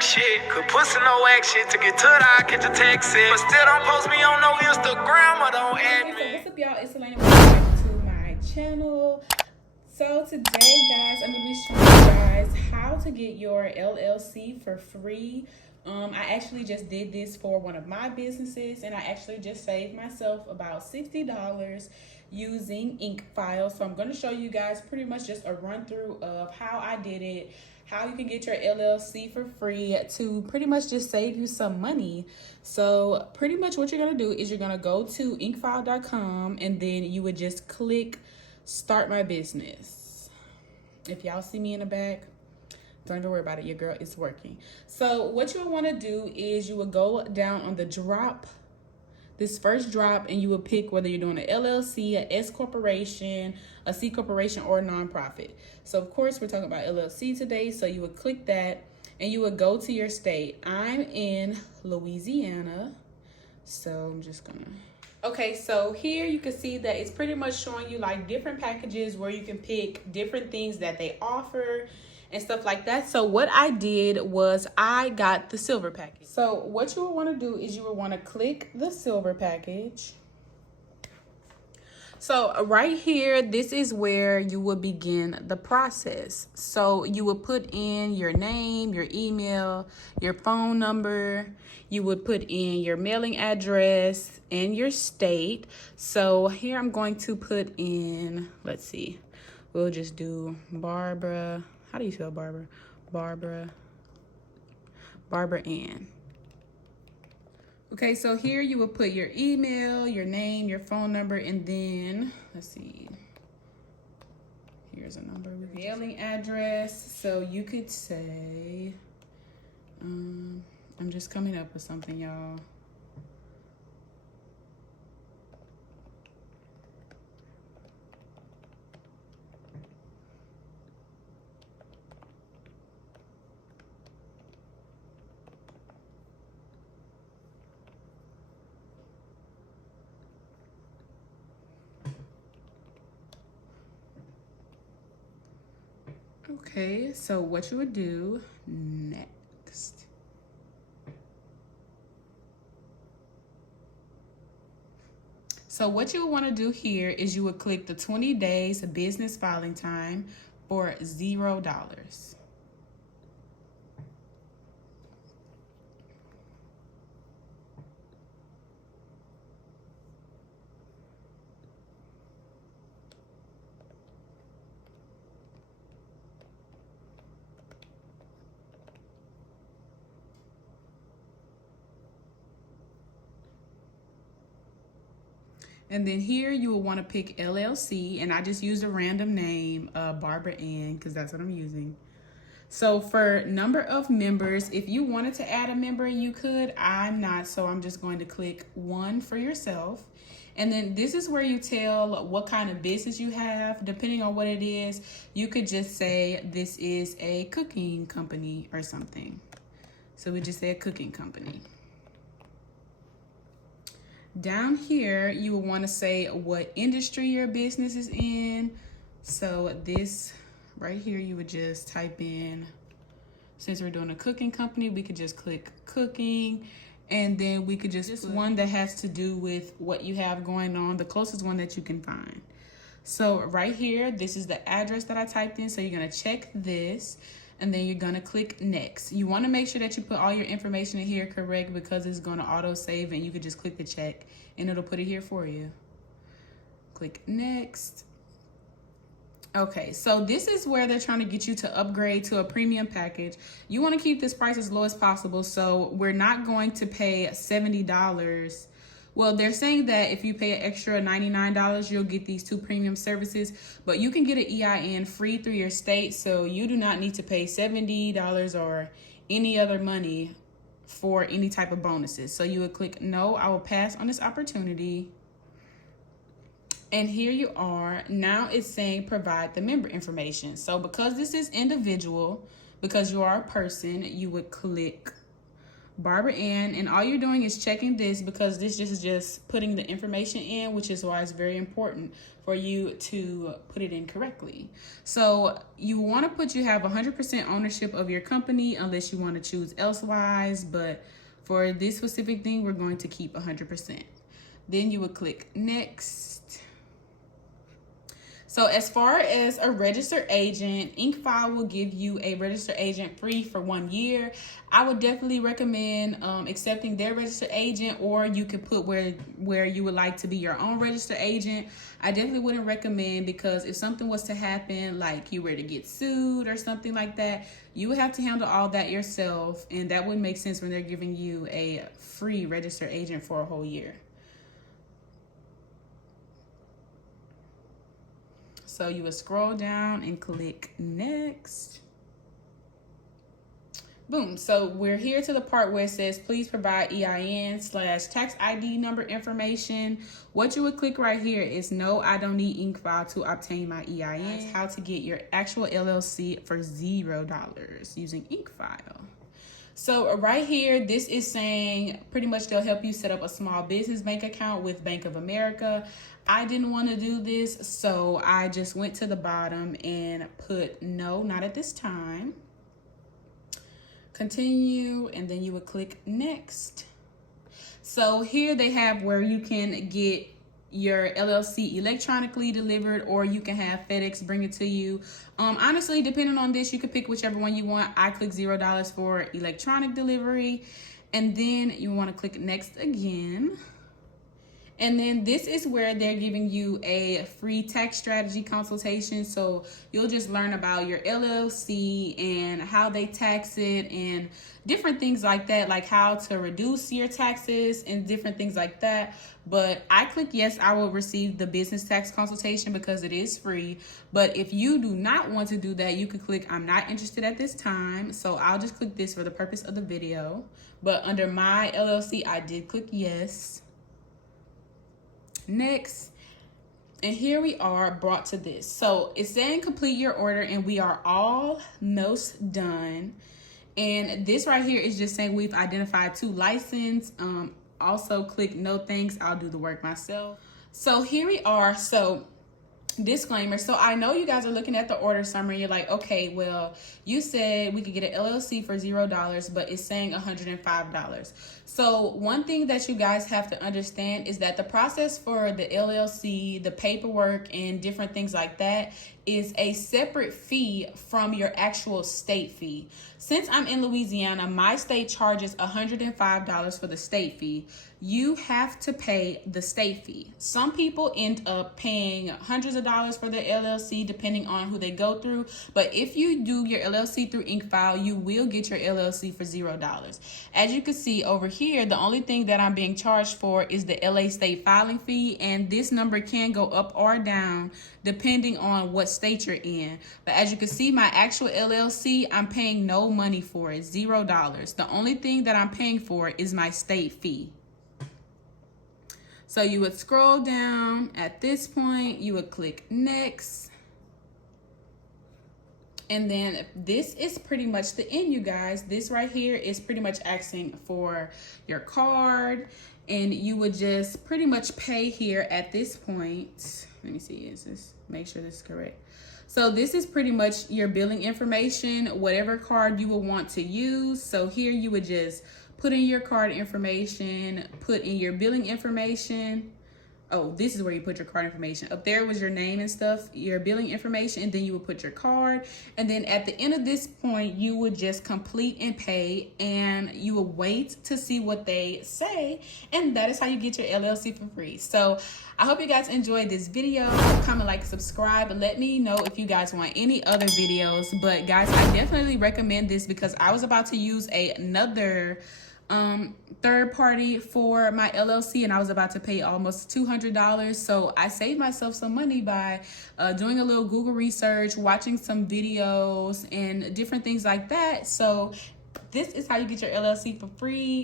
shit. Could pussy no action to get to the I catch a taxi. But still don't post me on no Instagram or don't add me. So what's up, y'all? It's Elena. Welcome back to my channel. So today, guys, I'm going to be showing you guys how to get your LLC for free. I actually just did this for one of my businesses, and I actually just saved myself about $60 using ink files. So I'm going to show you guys pretty much just a run through of how I did it, how you can get your LLC for free to pretty much just save you some money. So pretty much what you're going to do is you're going to go to inkfile.com, and then you would just click start my business. If y'all see me in the back, don't even worry about it. Your girl is working. So what you would want to do is you would go down on the drop, this first drop, and you would pick whether you're doing an LLC, a S corporation, a C corporation, or a nonprofit. So of course we're talking about LLC today. So you would click that and you would go to your state. I'm in Louisiana, so I'm just gonna. Okay, so here you can see that it's pretty much showing you like different packages where you can pick different things that they offer and stuff like that. So what I did was I got the silver package. So what you would want to do is you would want to click the silver package. So right here, this is where you will begin the process. So you would put in your name, your email, your phone number. You would put in your mailing address and your state. So here I'm going to put in, let's see, we'll just do Barbara. How do you spell Barbara? Barbara Ann. Okay, so here you will put your email, your name, your phone number, and then, let's see, here's a number. Mailing address, so you could say, I'm just coming up with something, y'all. Okay, so what you would do next. So what you would want to do here is you would click the 20 days business filing time for $0. And then here you will want to pick LLC, and I just used a random name, Barbara Ann, because that's what I'm using. So for number of members, if you wanted to add a member, you could. I'm not, so I'm just going to click 1 for yourself. And then this is where you tell what kind of business you have. Depending on what it is, you could just say this is a cooking company or something. So we just say a cooking company. Down here, you will want to say what industry your business is in. So this right here, you would just type in, since we're doing a cooking company, we could just click cooking. And then we could just one that has to do with what you have going on, the closest one that you can find. So right here, this is the address that I typed in. So you're going to check this. And then you're going to click next. You want to make sure that you put all your information in here correct, because it's going to auto save, and you can just click the check and it'll put it here for you. Click next. Okay, so this is where they're trying to get you to upgrade to a premium package. You want to keep this price as low as possible. So we're not going to pay $70. Well, they're saying that if you pay an extra $99, you'll get these 2 premium services, but you can get an EIN free through your state, so you do not need to pay $70 or any other money for any type of bonuses. So you would click no, I will pass on this opportunity. And here you are. Now it's saying provide the member information. So because this is individual, because you are a person, you would click Barbara Ann, and all you're doing is checking this because this is just putting the information in, which is why it's very important for you to put it in correctly. So you want to put you have 100% ownership of your company unless you want to choose elsewise, but for this specific thing, we're going to keep 100%. Then you would click next. So as far as a registered agent, InkFile will give you a registered agent free for 1 year. I would definitely recommend accepting their registered agent, or you could put where you would like to be your own registered agent. I definitely wouldn't recommend, because if something was to happen, like you were to get sued or something like that, you would have to handle all that yourself, and that wouldn't make sense when they're giving you a free registered agent for a whole year. So you would scroll down and click next. Boom. So we're here to the part where it says, please provide EIN/tax ID number information. What you would click right here is, no, I don't need InkFile to obtain my EIN. That's how to get your actual LLC for $0 using InkFile. So right here, this is saying pretty much they'll help you set up a small business bank account with Bank of America. I didn't want to do this, so I just went to the bottom and put no, not at this time. Continue, and then you would click next. So here they have where you can get your LLC electronically delivered, or you can have FedEx bring it to you. Honestly, depending on this, you could pick whichever one you want. I click $0 for electronic delivery, and then you want to click next again. And then this is where they're giving you a free tax strategy consultation. So you'll just learn about your LLC and how they tax it and different things like that, like how to reduce your taxes and different things like that. But I click yes, I will receive the business tax consultation because it is free. But if you do not want to do that, you can click I'm not interested at this time. So I'll just click this for the purpose of the video. But under my LLC, I did click yes. Next, and here we are brought to this. So it's saying complete your order, and we are almost done. And this right here is just saying we've identified 2 licenses. Also click no thanks, I'll do the work myself. So here we are. So disclaimer. So I know you guys are looking at the order summary. You're like, okay, well, you said we could get an LLC for $0, but it's saying $105. So one thing that you guys have to understand is that the process for the LLC, the paperwork and different things like that is a separate fee from your actual state fee. Since I'm in Louisiana, my state charges $105 for the state fee. You have to pay the state fee. Some people end up paying hundreds of dollars for their LLC depending on who they go through. But if you do your LLC through InkFile, you will get your LLC for $0. As you can see over here, the only thing that I'm being charged for is the LA state filing fee, and this number can go up or down depending on what state you're in. But as you can see, my actual LLC, I'm paying no money for it, $0. The only thing that I'm paying for is my state fee. So you would scroll down. At this point, you would click next. And then this is pretty much the end, you guys. This right here is pretty much asking for your card, and you would just pretty much pay here at this point. Let me see, make sure this is correct. So this is pretty much your billing information, whatever card you will want to use. So here you would just put in your card information, put in your billing information. Oh, this is where you put your card information. Up there was your name and stuff, your billing information, and then you would put your card. And then at the end of this point, you would just complete and pay, and you will wait to see what they say. And that is how you get your LLC for free. So I hope you guys enjoyed this video. Comment, like, subscribe, and let me know if you guys want any other videos. But guys, I definitely recommend this because I was about to use another third party for my LLC, and I was about to pay almost $200. So I saved myself some money by doing a little Google research, watching some videos and different things like that. So this is how you get your LLC for free.